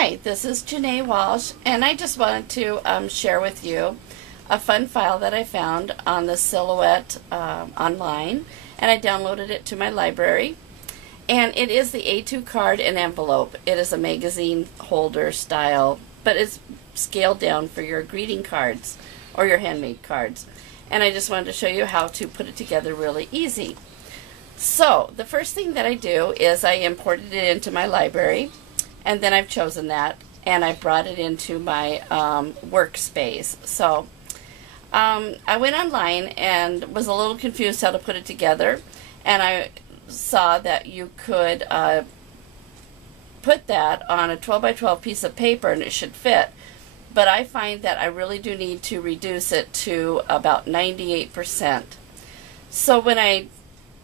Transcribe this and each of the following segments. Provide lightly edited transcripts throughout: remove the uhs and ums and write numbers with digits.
Hi, this is Janae Walsh, and I just wanted to share with you a fun file that I found on the Silhouette online, and I downloaded it to my library. And it is the A2 card and envelope. It is a magazine holder style, but it's scaled down for your greeting cards or your handmade cards. And I just wanted to show you how to put it together really easy. So the first thing that I do is I imported it into my library, and then I've chosen that and I brought it into my workspace. So I went online and was a little confused how to put it together, and I saw that you could put that on a 12 by 12 piece of paper and it should fit. But I find that I really do need to reduce it to about 98%. So when I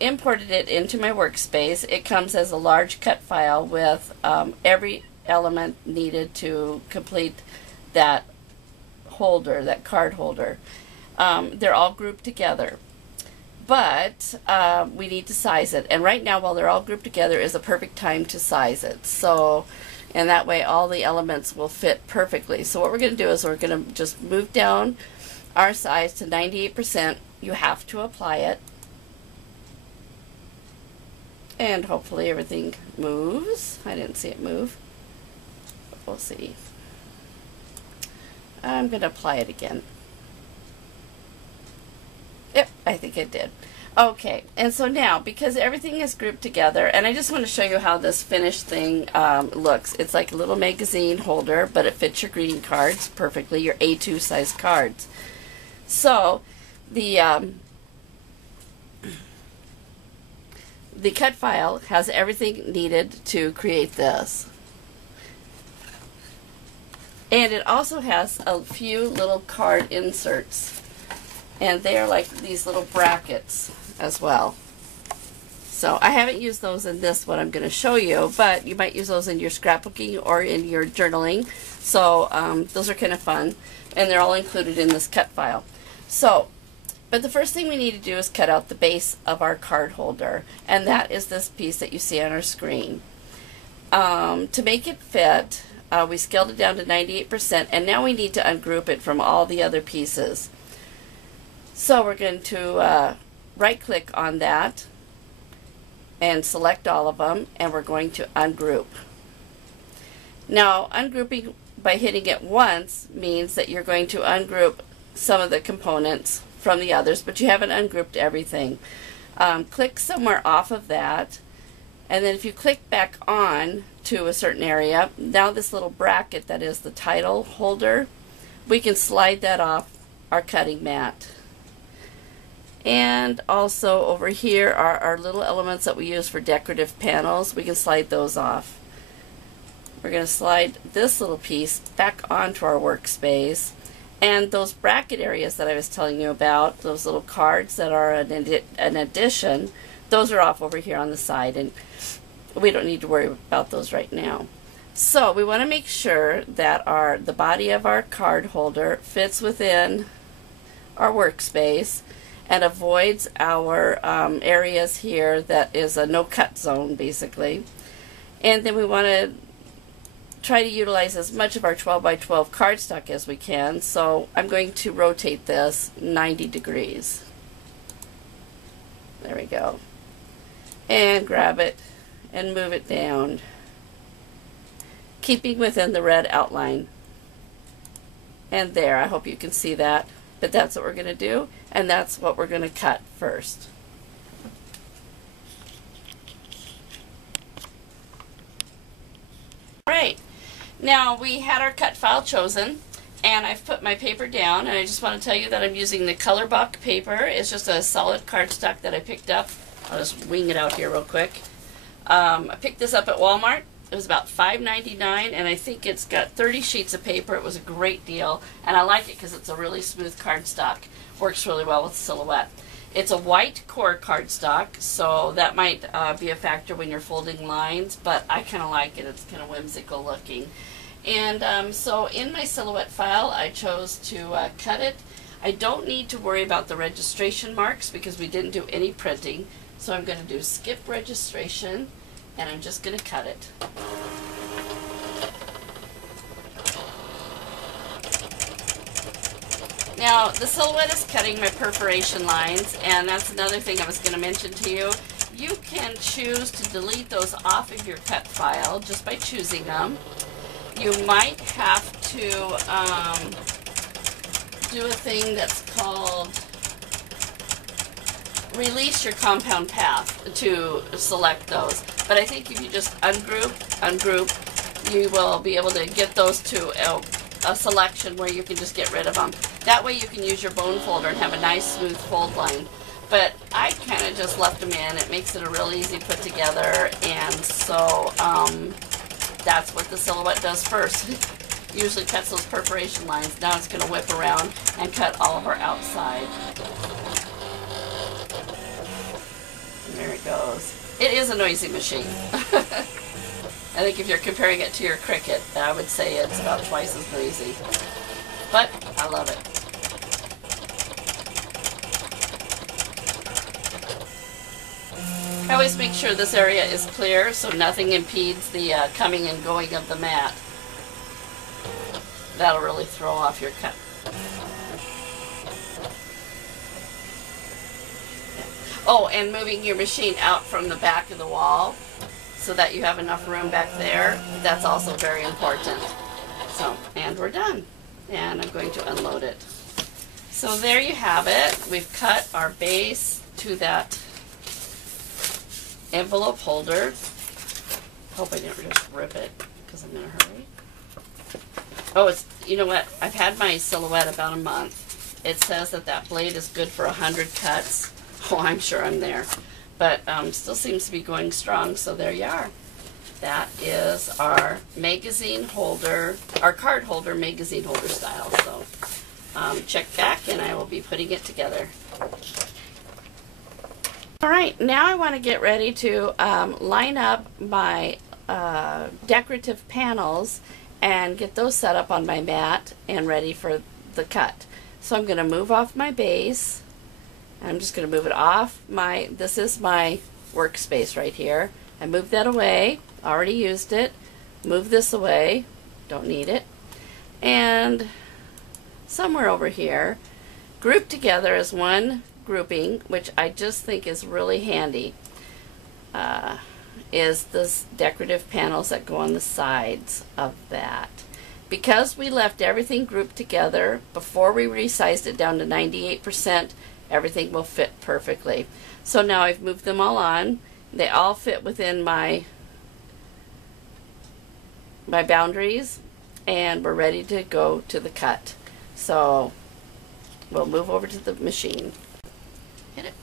imported it into my workspace, it comes as a large cut file with every element needed to complete that holder, that card holder. They're all grouped together, but we need to size it, and right now while they're all grouped together is a perfect time to size it. So, and that way all the elements will fit perfectly. So what we're going to do is we're going to just move down our size to 98%. You have to apply it, and hopefully everything moves. I didn't see it move. We'll see. I'm going to apply it again. Yep, I think it did. Okay, and so now, because everything is grouped together, and I just want to show you how this finished thing looks. It's like a little magazine holder, but it fits your greeting cards perfectly, your A2 size cards. So, the cut file has everything needed to create this. And it also has a few little card inserts, and they are like these little brackets as well. So I haven't used those in this one I'm going to show you, but you might use those in your scrapbooking or in your journaling. So those are kind of fun, and they're all included in this cut file. So, but the first thing we need to do is cut out the base of our card holder, and that is this piece that you see on our screen. To make it fit, we scaled it down to 98%, and now we need to ungroup it from all the other pieces. So we're going to right click on that and select all of them, and we're going to ungroup. Now, ungrouping by hitting it once means that you're going to ungroup some of the components from the others, but you haven't ungrouped everything. Click somewhere off of that, and then if you click back on to a certain area, now this little bracket that is the title holder, we can slide that off our cutting mat. And also over here are our little elements that we use for decorative panels. We can slide those off. We're going to slide this little piece back onto our workspace. And those bracket areas that I was telling you about, those little cards that are an addition, those are off over here on the side, and we don't need to worry about those right now. So we want to make sure that the body of our card holder fits within our workspace and avoids our areas here that is a no-cut zone, basically. And then we want to try to utilize as much of our 12 by 12 cardstock as we can. So I'm going to rotate this 90 degrees. There we go. And grab it and move it down, keeping within the red outline. And there, I hope you can see that. But that's what we're going to do, and that's what we're going to cut first. Alright, now we had our cut file chosen, and I've put my paper down, and I just want to tell you that I'm using the Colorblock paper. It's just a solid cardstock that I picked up. I'll just wing it out here real quick. I picked this up at Walmart. It was about $5.99, and I think it's got 30 sheets of paper. It was a great deal, and I like it because it's a really smooth cardstock. Works really well with Silhouette. It's a white core cardstock, so that might be a factor when you're folding lines, but I kind of like it. It's kind of whimsical looking. And so in my Silhouette file, I chose to cut it. I don't need to worry about the registration marks because we didn't do any printing, so I'm going to do skip registration, and I'm just going to cut it. Now, the Silhouette is cutting my perforation lines, and that's another thing I was going to mention to you. You can choose to delete those off of your cut file just by choosing them. You might have to do a thing that's called release your compound path to select those. But I think if you just ungroup, you will be able to get those to a selection where you can just get rid of them. That way you can use your bone folder and have a nice smooth fold line. But I kind of just left them in. It makes it a real easy put together, and so that's what the Silhouette does first. Usually cuts those perforation lines. Now it's going to whip around and cut all of our outside. There it goes. It is a noisy machine. I think if you're comparing it to your Cricut, I would say it's about twice as noisy. But I love it. I always make sure this area is clear so nothing impedes the coming and going of the mat. That'll really throw off your cut. Oh, and moving your machine out from the back of the wall so that you have enough room back there. That's also very important. So, and we're done. And I'm going to unload it. So there you have it. We've cut our base to that envelope holder. Hope I didn't just rip it because I'm in a hurry. Oh, you know what? I've had my Silhouette about a month. It says that that blade is good for 100 cuts. Oh, I'm sure I'm there. But still seems to be going strong, so there you are. That is our magazine holder, our card holder, magazine holder style. So check back and I will be putting it together. All right, now I want to get ready to line up my decorative panels and get those set up on my mat and ready for the cut. So I'm going to move off my base. I'm just going to move it off this is my workspace right here. I moved that away, already used it. Move this away, don't need it. And somewhere over here, group together as one grouping, which I just think is really handy, is this decorative panels that go on the sides of that. Because we left everything grouped together before we resized it down to 98%, everything will fit perfectly. So now I've moved them all on. They all fit within my boundaries, and we're ready to go to the cut. So we'll move over to the machine. Hit it.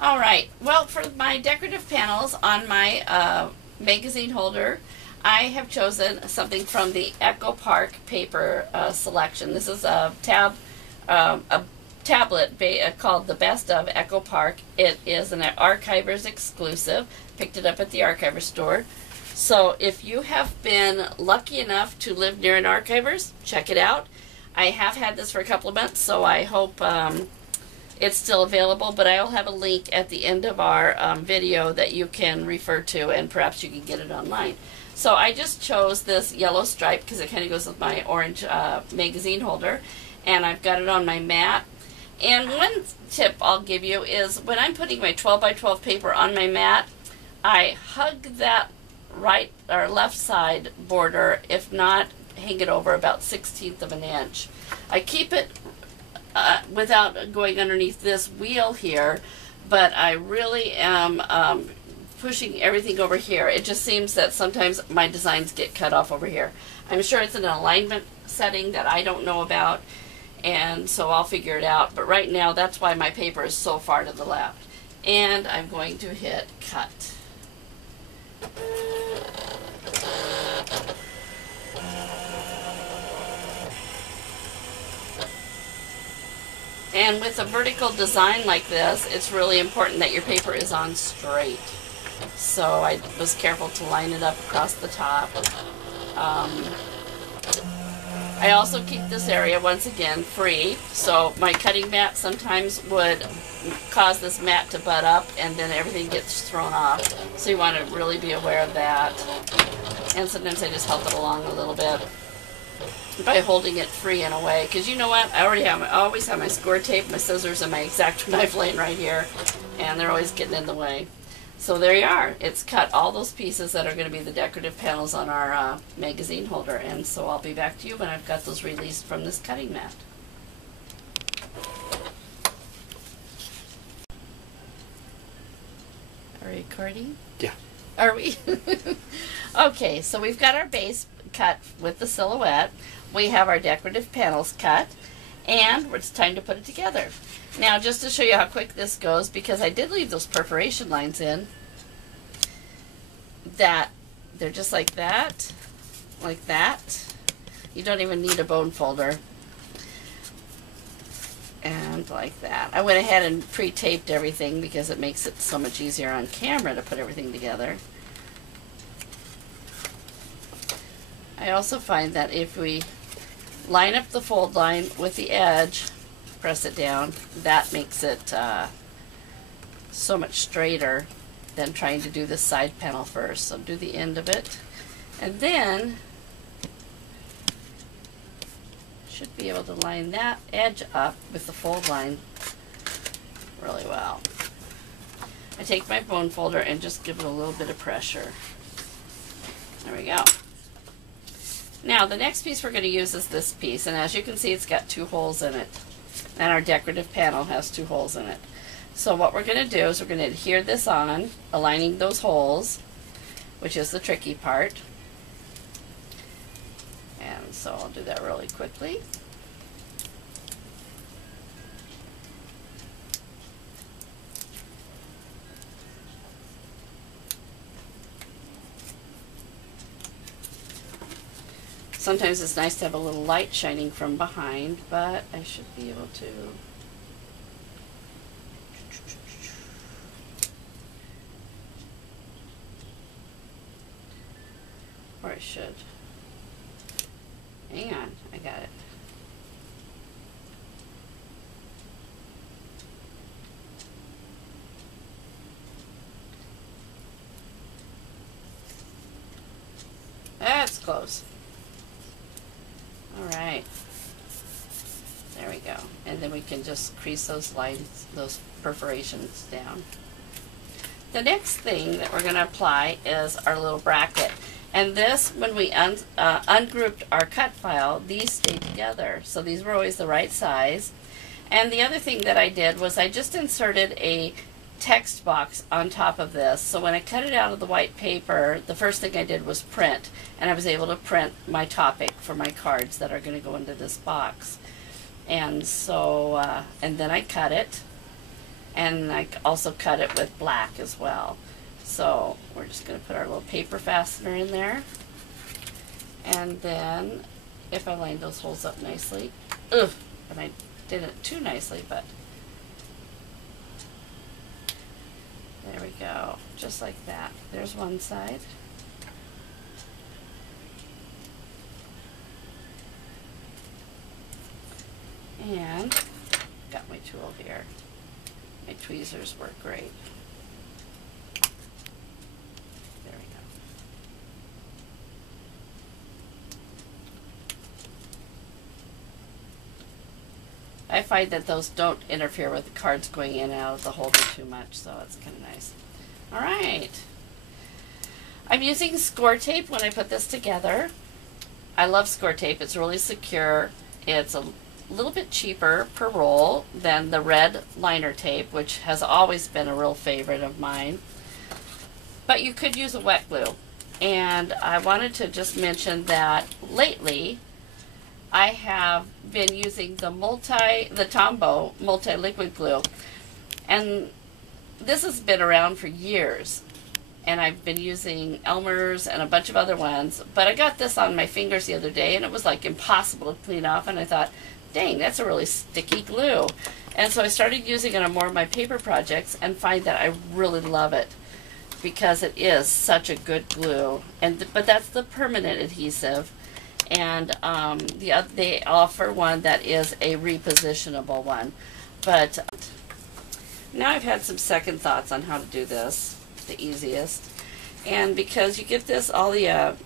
All right. Well, for my decorative panels on my magazine holder, I have chosen something from the Echo Park paper selection. This is a tablet called the Best of Echo Park. It is an Archivers exclusive. Picked it up at the Archivers store. So if you have been lucky enough to live near an Archivers, check it out. I have had this for a couple of months, so I hope it's still available, but I'll have a link at the end of our video that you can refer to, and perhaps you can get it online. So I just chose this yellow stripe because it kind of goes with my orange magazine holder, and I've got it on my mat. And one tip I'll give you is when I'm putting my 12 by 12 paper on my mat, I hug that right or left side border, if not hang it over about 1/16 of an inch. I keep it without going underneath this wheel here, but I really am pushing everything over here. It just seems that sometimes my designs get cut off over here. I'm sure it's an alignment setting that I don't know about, and so I'll figure it out. But right now, that's why my paper is so far to the left. And I'm going to hit cut. And with a vertical design like this, it's really important that your paper is on straight. So I was careful to line it up across the top. I also keep this area, once again, free. So my cutting mat sometimes would cause this mat to butt up and then everything gets thrown off. So you want to really be aware of that. And sometimes I just help it along a little bit. by holding it free in a way. Because you know what? I always have my score tape, my scissors, and my X-Acto knife laying right here, and they're always getting in the way. So there you are. It's cut all those pieces that are going to be the decorative panels on our magazine holder, and so I'll be back to you when I've got those released from this cutting mat. Are we recording? Yeah. Are we? Okay, so we've got our base cut with the silhouette. We have our decorative panels cut, and it's time to put it together. Now, just to show you how quick this goes, because I did leave those perforation lines in, that they're just like that, like that. You don't even need a bone folder. And like that. I went ahead and pre-taped everything because it makes it so much easier on camera to put everything together. I also find that if we line up the fold line with the edge, press it down, that makes it so much straighter than trying to do the side panel first. So do the end of it, and then should be able to line that edge up with the fold line really well. I take my bone folder and just give it a little bit of pressure. There we go. Now the next piece we're going to use is this piece, and as you can see, it's got 2 holes in it, and our decorative panel has 2 holes in it. So what we're going to do is we're going to adhere this on, aligning those holes, which is the tricky part. And so I'll do that really quickly. Sometimes it's nice to have a little light shining from behind, but I should be able to. Or I should. Hang on, I got it. That's close. All right. There we go. And then we can just crease those lines, those perforations down. The next thing that we're going to apply is our little bracket. And this, when we ungrouped our cut file, these stayed together. So these were always the right size. And the other thing that I did was I just inserted a text box on top of this. So when I cut it out of the white paper, the first thing I did was print. And I was able to print my topic for my cards that are going to go into this box. And so, and then I cut it. And I also cut it with black as well. So we're just going to put our little paper fastener in there. And then if I line those holes up nicely, and I didn't too nicely, but there we go, just like that. There's one side. And got my tool here. My tweezers work great. There we go. I find that those don't interfere with the cards going in and out of the holder too much, so it's kind of nice. All right. I'm using score tape when I put this together. I love score tape. It's really secure. It's a little bit cheaper per roll than the red liner tape, which has always been a real favorite of mine. But you could use a wet glue. And I wanted to just mention that lately I have been using the Tombow multi-liquid glue. And this has been around for years. And I've been using Elmer's and a bunch of other ones. But I got this on my fingers the other day and it was like impossible to clean off. And I thought, dang, that's a really sticky glue. And so I started using it on more of my paper projects and find that I really love it because it is such a good glue. But that's the permanent adhesive. And they offer one that is a repositionable one. But now I've had some second thoughts on how to do this the easiest. And because you get this, all the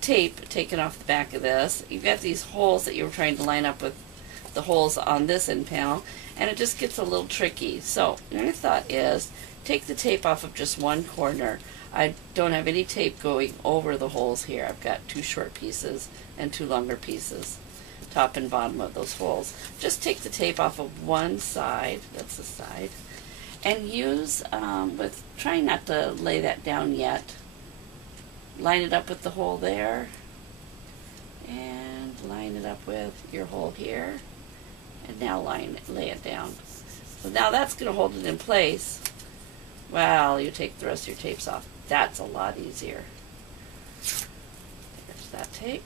tape taken off the back of this, you've got these holes that you were trying to line up with the holes on this end panel, and it just gets a little tricky. So my thought is, take the tape off of just one corner. I don't have any tape going over the holes here. I've got 2 short pieces and 2 longer pieces, top and bottom of those holes. Just take the tape off of one side, that's the side, and use, try not to lay that down yet. Line it up with the hole there, and line it up with your hole here, and now lay it down. So now that's going to hold it in place while you take the rest of your tapes off. That's a lot easier. There's that tape.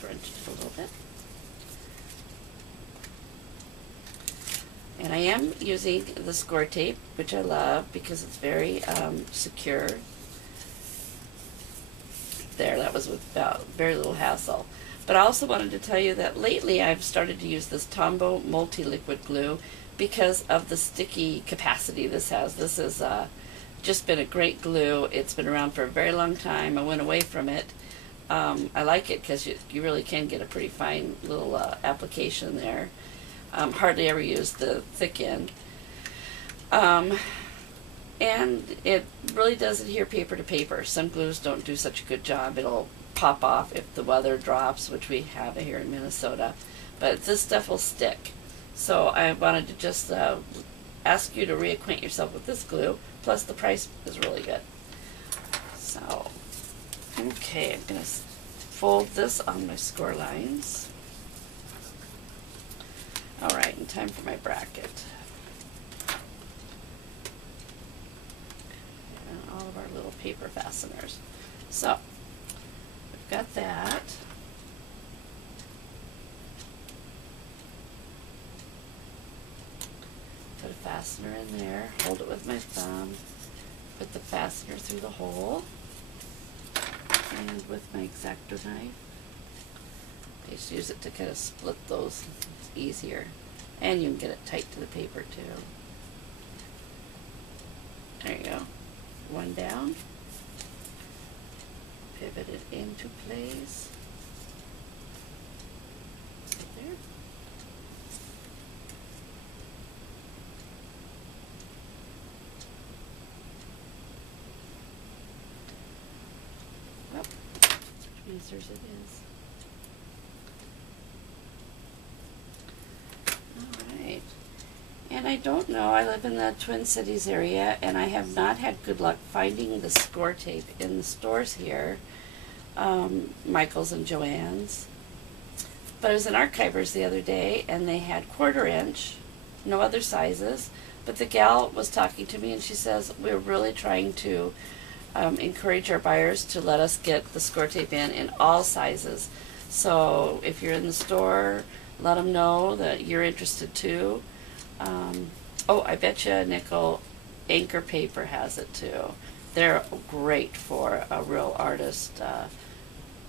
French it a little bit. And I am using the score tape, which I love because it's very secure. There, that was without very little hassle. But I also wanted to tell you that lately I've started to use this Tombow multi-liquid glue because of the sticky capacity this has. This has just been a great glue. It's been around for a very long time. I went away from it. I like it because you really can get a pretty fine little application there. Hardly ever use the thick end. And it really does adhere paper to paper. Some glues don't do such a good job. It'll pop off if the weather drops, which we have here in Minnesota. But this stuff will stick. So I wanted to just ask you to reacquaint yourself with this glue. Plus the price is really good. So, okay, I'm going to fold this on my score lines. Alright, and time for my bracket. And all of our little paper fasteners. So, we've got that. Put a fastener in there, hold it with my thumb, put the fastener through the hole, and with my X-Acto knife, I just use it to kind of split those. It's easier. And you can get it tight to the paper too. There you go. One down. Pivot it into place. Right there. Well, which means it is. Alright. And I don't know, I live in the Twin Cities area, and I have not had good luck finding the score tape in the stores here, Michael's and Joann's. But I was in Archivers the other day, and they had 1/4 inch, no other sizes, but the gal was talking to me, and she says, we're really trying to encourage our buyers to let us get the score tape in all sizes. So if you're in the store, let them know that you're interested too. Oh, I bet you a nickel Anchor Paper has it too. They're great for a real artist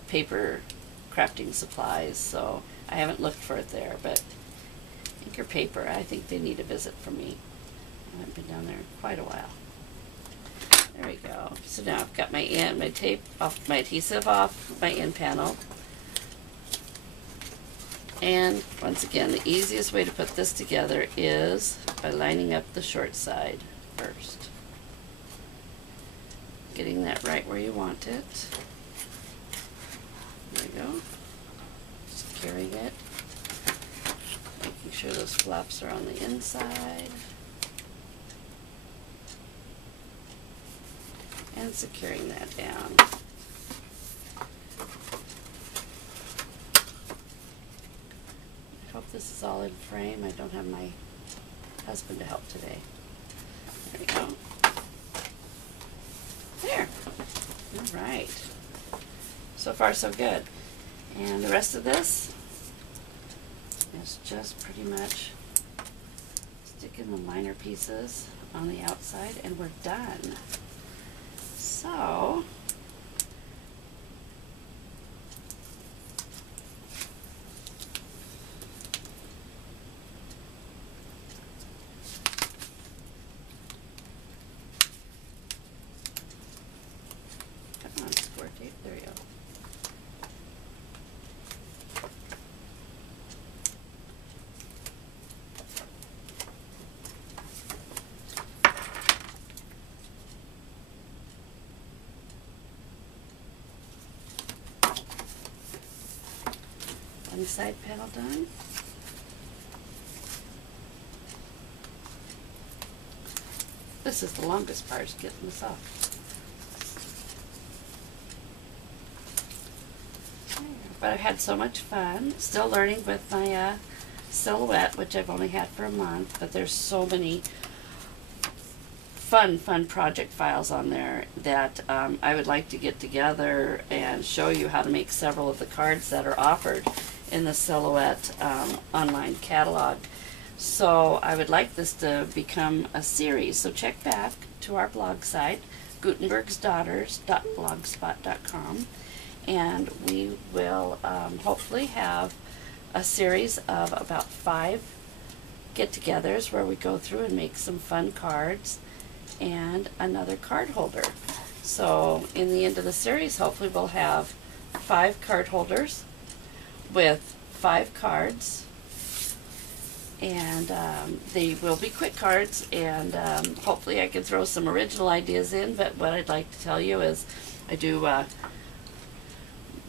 paper crafting supplies, so I haven't looked for it there, but Anchor Paper, I think they need a visit from me. I haven't been down there in quite a while. There we go. So now I've got my tape off, my adhesive off my end panel. And once again, the easiest way to put this together is by lining up the short side first. Getting that right where you want it. There you go. Securing it. Making sure those flaps are on the inside. And securing that down. I hope this is all in frame. I don't have my husband to help today. There we go. There. All right. So far, so good. And the rest of this is just pretty much sticking the liner pieces on the outside, and we're done. So, come on, score tape, there you go. the side panel done. This is the longest part, is getting this off. But I've had so much fun. Still learning with my Silhouette, which I've only had for a month, but there's so many fun project files on there that I would like to get together and show you how to make several of the cards that are offered in the Silhouette online catalog. So I would like this to become a series. So check back to our blog site, gutenbergsdaughters.blogspot.com, and we will hopefully have a series of about 5 get-togethers where we go through and make some fun cards and another card holder. So in the end of the series, hopefully we'll have 5 card holders with 5 cards, and they will be quick cards, and hopefully I can throw some original ideas in. But what I'd like to tell you is I do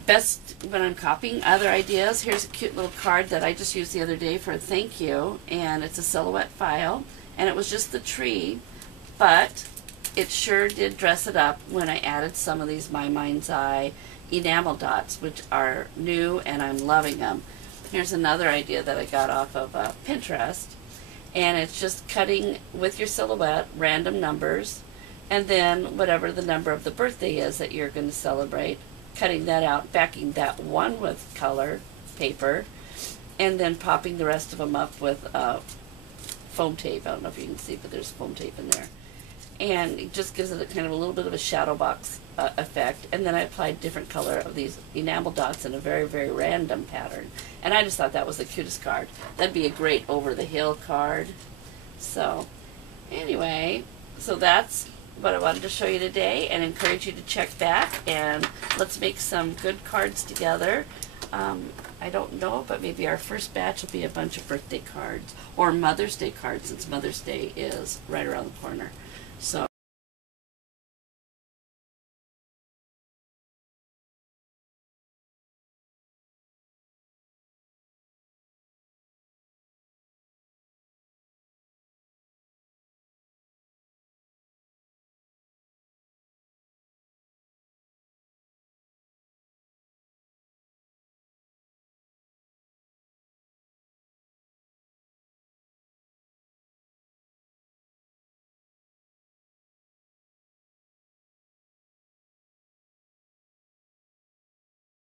best when I'm copying other ideas. Here's a cute little card that I just used the other day for a thank you, and it's a Silhouette file, and it was just the tree, but it sure did dress it up when I added some of these My Mind's Eye enamel dots, which are new and I'm loving them. Here's another idea that I got off of Pinterest, and it's just cutting with your Silhouette random numbers, and then whatever the number of the birthday is that you're going to celebrate, cutting that out, backing that one with color paper, and then popping the rest of them up with foam tape. I don't know if you can see, but there's foam tape in there. And it just gives it a kind of a little bit of a shadow box effect. And then I applied different color of these enamel dots in a very random pattern. And I just thought that was the cutest card. That'd be a great over the hill card. So anyway, so that's what I wanted to show you today, and encourage you to check back and let's make some good cards together. I don't know, but maybe our first batch will be a bunch of birthday cards or Mother's Day cards, since Mother's Day is right around the corner. So